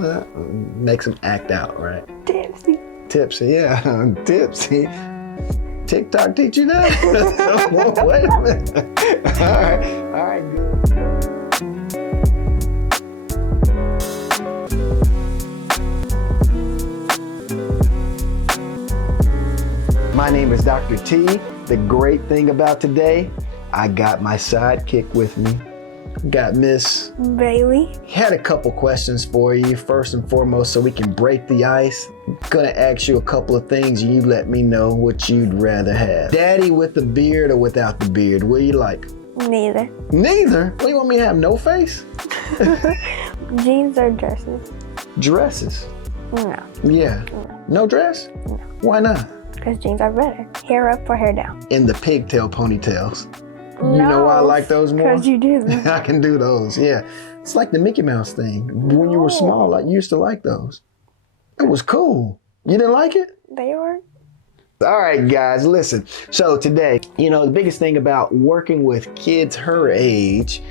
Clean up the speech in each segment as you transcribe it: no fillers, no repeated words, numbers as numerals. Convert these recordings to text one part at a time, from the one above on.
Makes them act out, right? Tipsy. Tipsy, yeah, tipsy. TikTok teach you that? Wait a minute. All right, good. My name is Dr. T. The great thing about today, I got my sidekick with me. Got Miss Bailee. Had a couple questions for you, first and foremost, so we can break the ice. Gonna ask you a couple of things and you let me know what you'd rather have. Daddy with the beard or without the beard? What do you like? Neither. Neither? What, you want me to have no face? Jeans or dresses? Dresses? No. Yeah. No dress? No. Why not? Because jeans are better. Hair up or hair down? In the pigtail ponytails. No, You know why I like those more? Because you do them. I can do those, yeah. It's like the Mickey Mouse thing. When you were small, I used to like those. It was cool. You didn't like it? They were. All right, guys, listen. So today, the biggest thing about working with kids her age,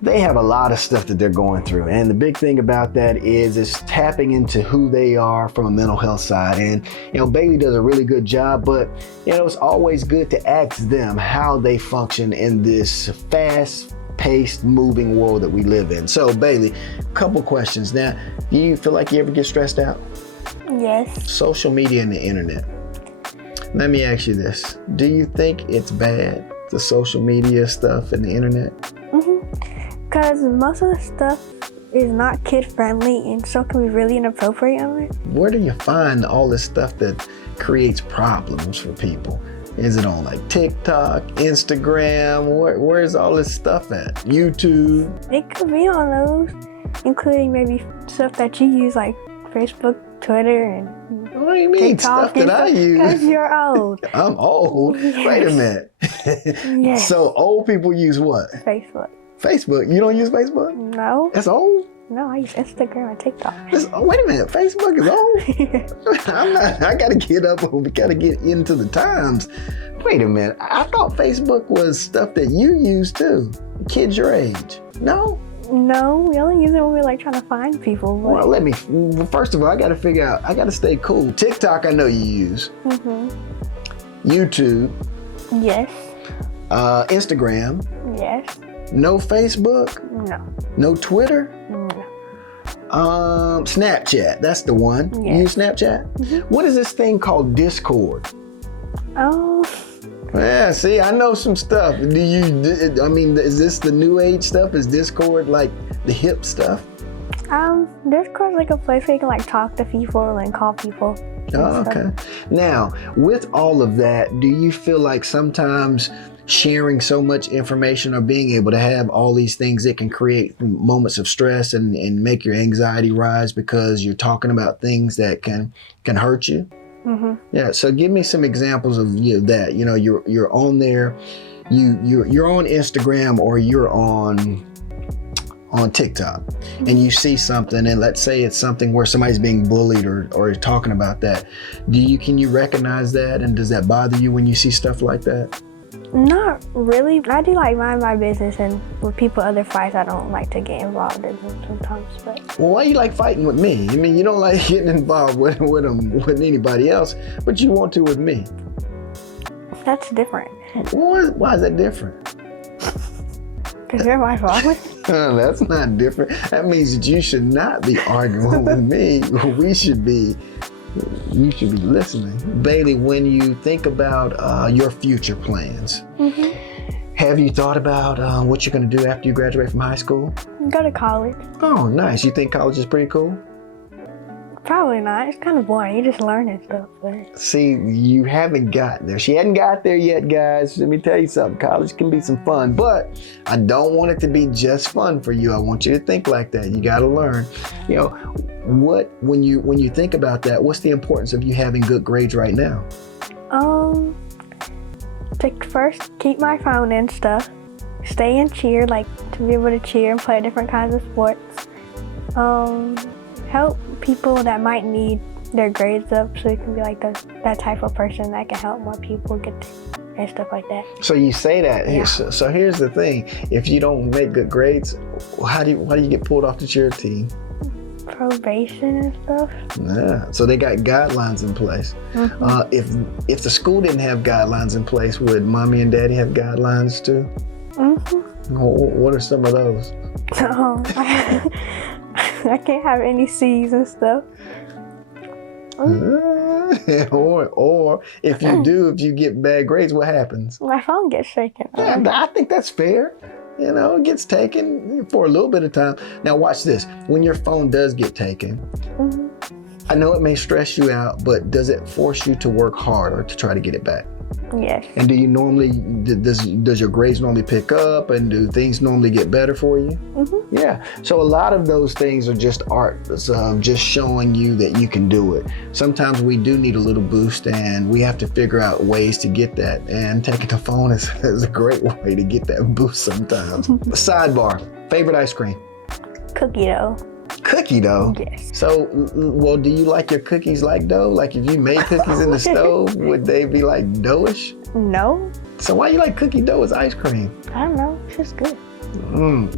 they have a lot of stuff that they're going through. And the big thing about that is tapping into who they are from a mental health side. And, Bailee does a really good job, but, it's always good to ask them how they function in this fast-paced, moving world that we live in. So, Bailee, a couple questions. Now, do you feel like you ever get stressed out? Yes. Social media and the internet. Let me ask you this. Do you think it's bad, the social media stuff and the internet? Because most of the stuff is not kid-friendly and so can be really inappropriate on it. Where do you find all this stuff that creates problems for people? Is it on like TikTok, Instagram? Where's all this stuff at? YouTube? It could be on those, including maybe stuff that you use like Facebook, Twitter, and What do you mean, TikTok stuff that I use? Because you're old. I'm old? Yes. Wait a minute. Yes. So old people use what? Facebook. Facebook. You don't use Facebook? No. That's old? No, I use Instagram and TikTok. Wait a minute, Facebook is old? I gotta get up, we gotta get into the times. Wait a minute, I thought Facebook was stuff that you use too. Kids your age. No? No, we only use it when we're like trying to find people. But... Well, first of all, I gotta figure out, I gotta stay cool. TikTok, I know you use. YouTube. Yes. Instagram. Yes. No Facebook? No. No Twitter? No. Snapchat, that's the one. Yes. You use Snapchat? What is this thing called Discord? Oh. Yeah, see, I know some stuff. Is this the new age stuff? Is Discord like the hip stuff? Discord's like a place where you can like talk to people and call people. Oh, okay. Now, with all of that, do you feel like sometimes sharing so much information or being able to have all these things that can create moments of stress and make your anxiety rise because you're talking about things that can hurt you? Yeah, so give me some examples of that. You're on there, you're on Instagram or you're on TikTok and you see something, and let's say it's something where somebody's being bullied or talking about that. Can you recognize that, and does that bother you when you see stuff like that? Not really. I do like mind my business, and with people other fights, I don't like to get involved in them sometimes. But well, why you like fighting with me? You don't like getting involved with anybody else, but you want to with me. That's different. Why is that different? Because you're my father. That's not different. That means that you should not be arguing with me. You should be listening. Bailee, when you think about your future plans, have you thought about what you're going to do after you graduate from high school? Go to college. Oh, nice. You think college is pretty cool? Probably not. It's kind of boring. You just learning stuff. But... See, you haven't gotten there. She hadn't got there yet, guys. Let me tell you something. College can be some fun, but I don't want it to be just fun for you. I want you to think like that. You got to learn. When you think about that, what's the importance of you having good grades right now? To first keep my phone and stuff. Stay in cheer, like to be able to cheer and play different kinds of sports. Help people that might need their grades up, so you can be like that type of person that can help more people get and stuff like that. So you say that. Yeah. So here's the thing: if you don't make good grades, why do you get pulled off the cheer team? probation and stuff. Yeah, so they got guidelines in place. If the school didn't have guidelines in place, would mommy and daddy have guidelines too? What are some of those? I can't have any C's and stuff. Or if you get bad grades, what happens? My phone gets shaken. Yeah, I think that's fair. You know, it gets taken for a little bit of time. Now watch this. When your phone does get taken, I know it may stress you out, but does it force you to work harder to try to get it back? Yes. And do you normally, does your grades normally pick up, and do things normally get better for you? Yeah. So a lot of those things are just art, just showing you that you can do it. Sometimes we do need a little boost, and we have to figure out ways to get that. And taking the phone is a great way to get that boost sometimes. Sidebar, favorite ice cream? Cookie dough. Cookie dough? Yes. So, well, do you like your cookies like dough? Like if you made cookies in the stove, would they be like doughish? No. So why you like cookie dough as ice cream? I don't know. It's just good.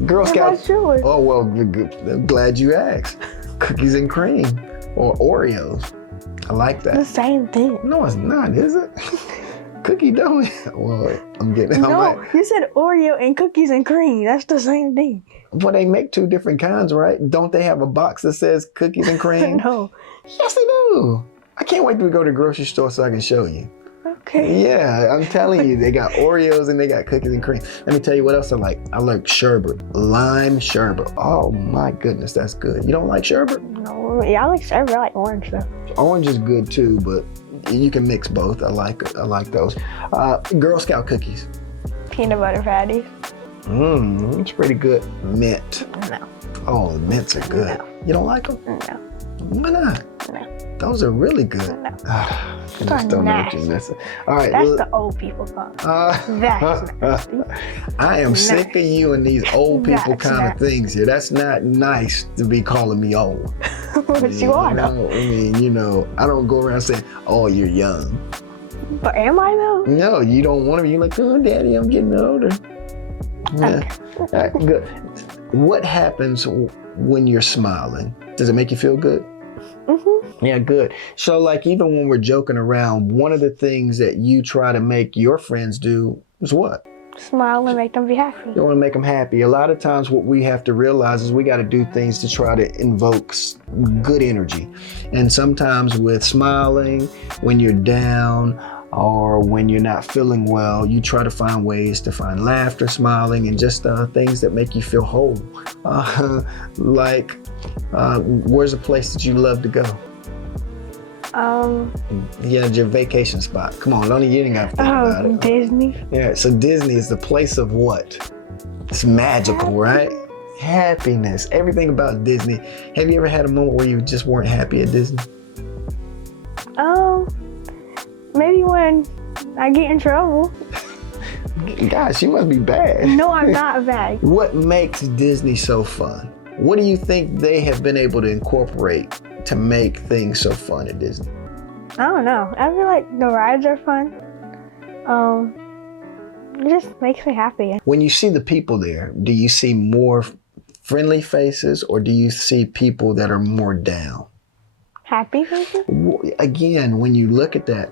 Girl Scouts. Sure. Oh, well, I'm glad you asked. Cookies and cream or Oreos. I like that. The same thing. No, it's not, is it? Cookie dough? Well, I'm getting... No, you said Oreo and cookies and cream. That's the same thing. Well, they make two different kinds, right? Don't they have a box that says cookies and cream? No. Yes, they do. I can't wait to go to the grocery store so I can show you. Okay. Yeah, I'm telling you, they got Oreos and they got cookies and cream. Let me tell you what else I like. I like sherbet, lime sherbet. Oh my goodness, that's good. You don't like sherbet? No, yeah, I like sherbet. I like orange though. Orange is good too, but you can mix both. I like those. Girl Scout cookies. Peanut butter patties. It's pretty good. Mint. No. Oh, mints are good. No. You don't like them? No. Why not? No. Those are really good. No. You just don't know what you're missing. All right. That's the old people part. That's nasty. I am sick of you and these old people kind of things here. That's not nice to be calling me old. But you are though. I mean, I don't go around saying, oh, you're young. But am I though? No, you don't want to be. You're like, oh, daddy, I'm getting older. Yeah. All right, good. What happens when you're smiling? Does it make you feel good? Yeah, good. So like even when we're joking around, one of the things that you try to make your friends do is what? Smile and make them be happy. You want to make them happy. A lot of times what we have to realize is we got to do things to try to invoke good energy. And sometimes with smiling, when you're down or when you're not feeling well, you try to find ways to find laughter, smiling, and just things that make you feel whole. Where's a place that you love to go? Yeah, your vacation spot. Come on, you ain't got to think about it. Disney. Yeah, so Disney is the place of what? It's magical, right? Happiness. Everything about Disney. Have you ever had a moment where you just weren't happy at Disney? Maybe when I get in trouble. Gosh, you must be bad. No, I'm not bad. What makes Disney so fun? What do you think they have been able to incorporate to make things so fun at Disney? I don't know. I feel like the rides are fun. It just makes me happy. When you see the people there, do you see more friendly faces or do you see people that are more down? Happy faces? Again, when you look at that,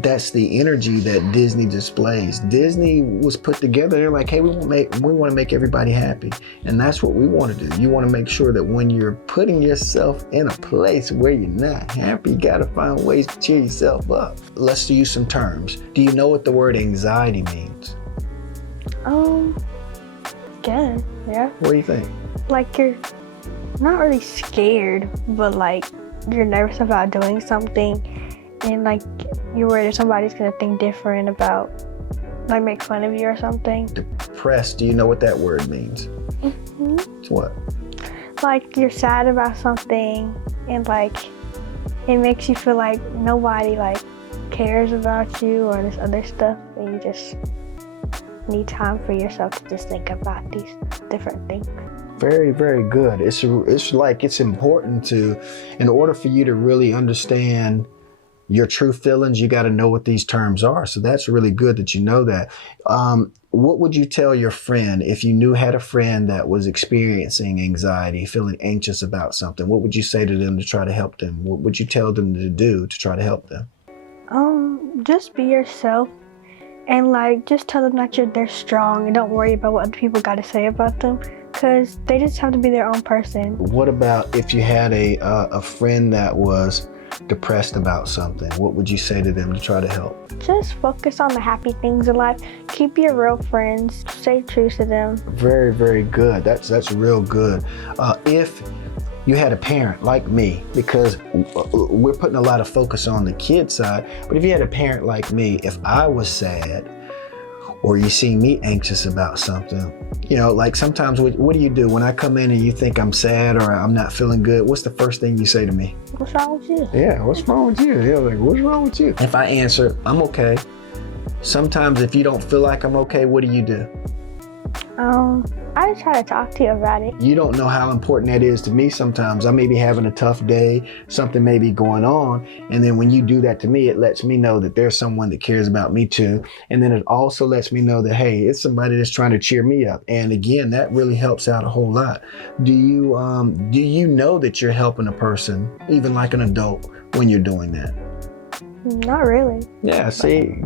that's the energy that Disney displays. Disney was put together. They're like, hey, we want to make everybody happy. And that's what we want to do. You want to make sure that when you're putting yourself in a place where you're not happy, you got to find ways to cheer yourself up. Let's use some terms. Do you know what the word anxiety means? Again, yeah. What do you think? Like you're not really scared, but like you're nervous about doing something. And like you're worried that somebody's gonna think different about, like make fun of you or something. Depressed, do you know what that word means? It's what? Like you're sad about something and like it makes you feel like nobody like cares about you or this other stuff, and you just need time for yourself to just think about these different things. Very, very good. It's like it's important to, in order for you to really understand your true feelings, you got to know what these terms are. So that's really good that you know that. What would you tell your friend if you knew had a friend that was experiencing anxiety, feeling anxious about something? What would you say to them to try to help them? What would you tell them to do to try to help them? Just be yourself and like just tell them that they're strong and don't worry about what other people got to say about them, because they just have to be their own person. What about if you had a friend that was depressed about something? What would you say to them to try to help? Just focus on the happy things in life. Keep your real friends. Stay true to them. Very, very good. That's real good. If you had a parent like me, because we're putting a lot of focus on the kid side, but if you had a parent like me, if I was sad or you see me anxious about something, you know, like sometimes what do you do when I come in and you think I'm sad or I'm not feeling good? What's the first thing you say to me? What's wrong with you? Yeah, what's wrong with you? Yeah, like, what's wrong with you? If I answer, I'm okay. Sometimes if you don't feel like I'm okay, what do you do? I just try to talk to you about it. You don't know how important that is to me sometimes. I may be having a tough day, something may be going on, and then when you do that to me, it lets me know that there's someone that cares about me too. And then it also lets me know that, hey, it's somebody that's trying to cheer me up. And again, that really helps out a whole lot. Do you know that you're helping a person, even like an adult, when you're doing that? Not really. Yeah, see,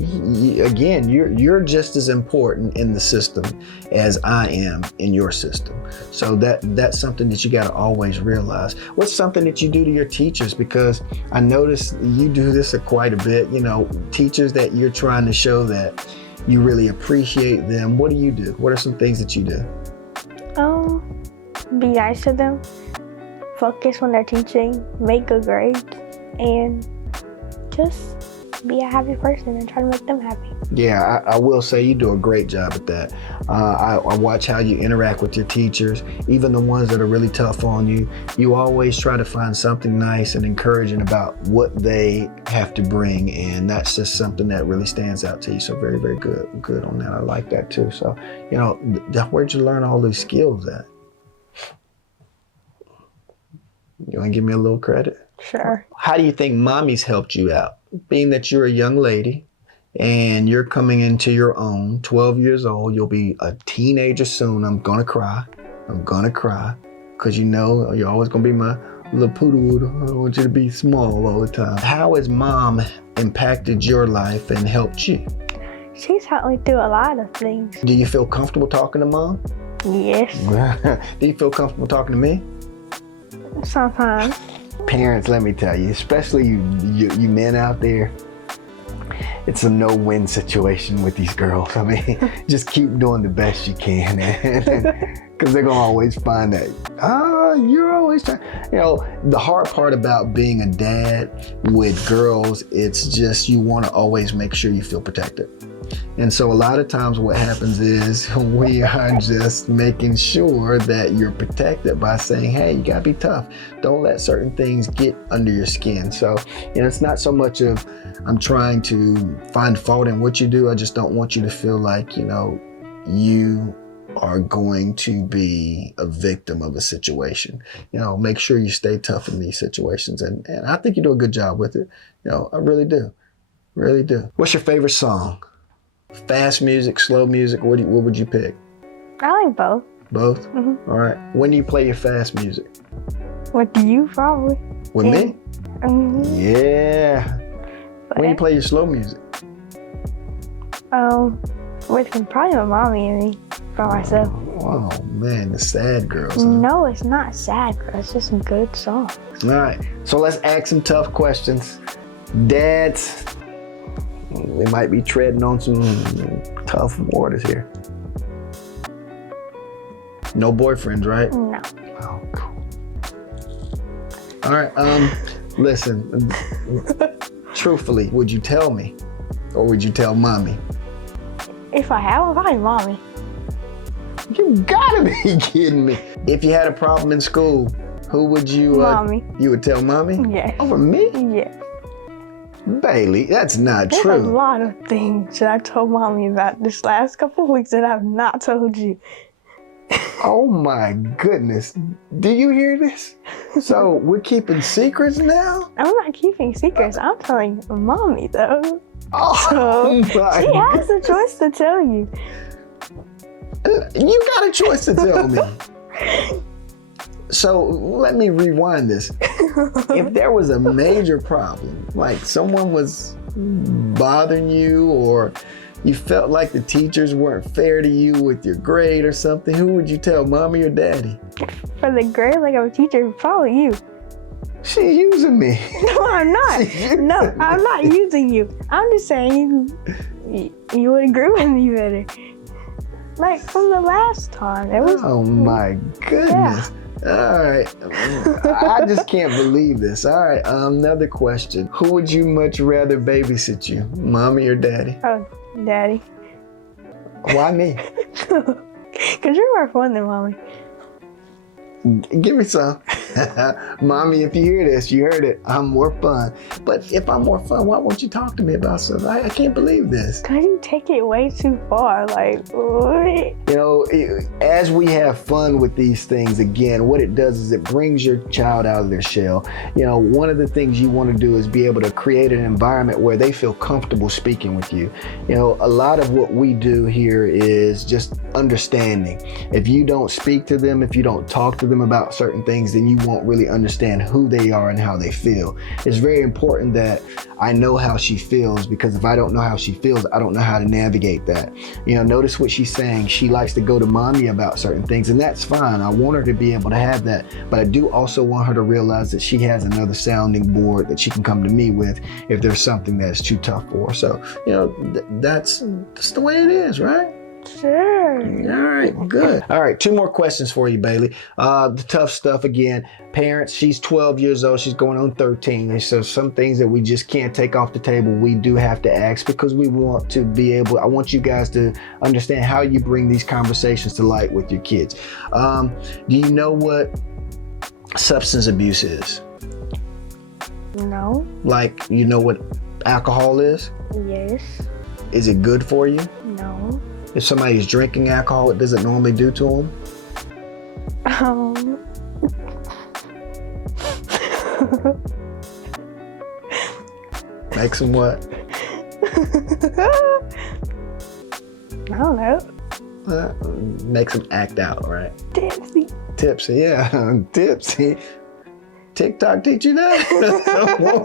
again, you're just as important in the system as I am in your system. So that's something that you got to always realize. What's something that you do to your teachers? Because I notice you do this quite a bit, you know, teachers that you're trying to show that you really appreciate them. What do you do? What are some things that you do? Be nice to them, focus when they're teaching, make good grades, and just be a happy person and try to make them happy. Yeah, I will say you do a great job at that. I watch how you interact with your teachers, even the ones that are really tough on you. You always try to find something nice and encouraging about what they have to bring, and that's just something that really stands out to you. So very, very good on that. I like that too. So, you know, where'd you learn all these skills at? You want to give me a little credit? Sure. How do you think mommy's helped you out? Being that you're a young lady and you're coming into your own, 12 years old, you'll be a teenager soon. I'm gonna cry. Because you know you're always gonna be my little poodle. I don't want you to be small all the time. How has mom impacted your life and helped you? She's helped me through a lot of things. Do you feel comfortable talking to mom? Yes. Do you feel comfortable talking to me? Sometimes. Parents, let me tell you, especially you men out there, it's a no-win situation with these girls. I mean, just keep doing the best you can, because they're gonna always find that, you're always trying. You know, the hard part about being a dad with girls, it's just you want to always make sure you feel protected. And so a lot of times what happens is we are just making sure that you're protected by saying, hey, you gotta be tough. Don't let certain things get under your skin. So, you know, it's not so much of I'm trying to find fault in what you do. I just don't want you to feel like, you know, you are going to be a victim of a situation. You know, make sure you stay tough in these situations. And I think you do a good job with it. You know, I really do. Really do. What's your favorite song? Fast music, slow music, what would you pick? I like both. Both? Mm-hmm. All right. When do you play your fast music? With you, probably. With me? Mm-hmm. Yeah. But When do you play your slow music? with probably my mommy and me by myself. Oh man, the sad girls. Huh? No, it's not sad, bro. It's just a good song. All right. So let's ask some tough questions. Dads, we might be treading on some tough waters here. No boyfriends, right? No. Oh, cool. All right. Listen. Truthfully, would you tell me, or would you tell mommy? If I have one, probably mommy. You gotta be kidding me. If you had a problem in school, who would you? Mommy. You would tell mommy? Yes. Over me? Yes. Bailee, that's not There's true. a lot of things that I told mommy about this last couple of weeks that I've not told you. Oh my goodness. Do you hear this? So we're keeping secrets now? I'm not keeping secrets. I'm telling mommy though. Oh So my she has a choice to tell you. You got a choice to tell me. So let me rewind this. If there was a major problem, like someone was bothering you or you felt like the teachers weren't fair to you with your grade or something, who would you tell, mommy or daddy? For the grade, like I'm a teacher, probably you. She's using me. No, I'm not. No, I'm not using you. I'm just saying you would agree with me better. Like from the last time. It was. Oh my goodness. All right. I just can't believe this. All right. Another question. Who would you much rather babysit you, mommy or daddy? Oh, daddy. Why me? Because you're more fun than mommy. Give me some. Mommy, if you hear this, you heard it. I'm more fun. But if I'm more fun, why won't you talk to me about something? I can't believe this. Because you take it way too far. Like, what? You know, as we have fun with these things, again, what it does is it brings your child out of their shell. You know, one of the things you want to do is be able to create an environment where they feel comfortable speaking with you. You know, a lot of what we do here is just understanding. If you don't speak to them, if you don't talk to them about certain things, then you won't really understand who they are and how they feel. It's very important that I know how she feels, because if I don't know how she feels, I don't know how to navigate that. You know, notice what she's saying. She likes to go to mommy about certain things, and that's fine. I want her to be able to have that, but I do also want her to realize that she has another sounding board that she can come to me with if there's something that's too tough for her. So, you know, that's the way it is, right? Sure. All right, good. All right, 2 more questions for you, Bailee. The tough stuff again. Parents, she's 12 years old. She's going on 13. And so some things that we just can't take off the table, we do have to ask, because we want to be able, I want you guys to understand how you bring these conversations to light with your kids. Do you know what substance abuse is? No. Like, you know what alcohol is? Yes. Is it good for you? No. If somebody's drinking alcohol, what does it normally do to them? Makes them what? I don't know. Makes them act out, right? Tipsy. Tipsy, yeah. Tipsy. TikTok teach you that?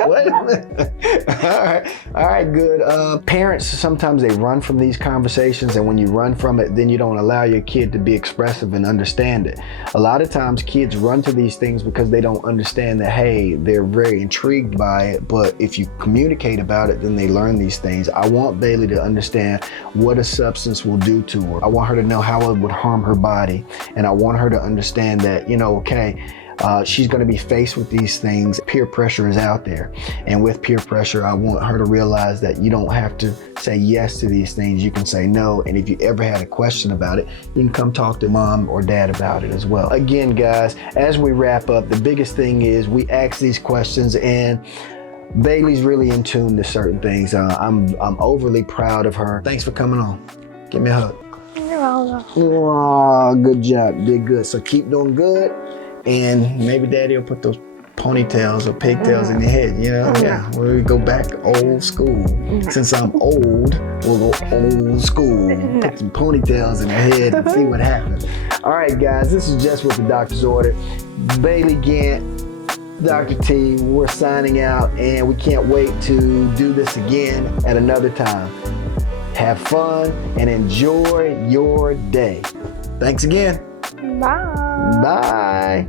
Wait a minute. All right, good. Parents, sometimes they run from these conversations, and when you run from it, then you don't allow your kid to be expressive and understand it. A lot of times kids run to these things because they don't understand that, hey, they're very intrigued by it, but if you communicate about it, then they learn these things. I want Bailee to understand what a substance will do to her. I want her to know how it would harm her body, and I want her to understand that, you know, okay, she's going to be faced with these things. Peer pressure is out there. And with peer pressure, I want her to realize that you don't have to say yes to these things. You can say no. And if you ever had a question about it, you can come talk to mom or dad about it as well. Again, guys, as we wrap up, the biggest thing is we ask these questions, and Bailee's really in tune to certain things. I'm overly proud of her. Thanks for coming on. Give me a hug. You're welcome. Oh, good job. Did good. So keep doing good. And maybe daddy will put those ponytails or pigtails in your head, you know? Yeah, we go back old school. Since I'm old, we'll go old school. Put some ponytails in her head and see what happens. All right, guys, this is Just What the Doctor's Ordered. Bailee Gant, Dr. T, we're signing out, and we can't wait to do this again at another time. Have fun and enjoy your day. Thanks again. Bye. Bye.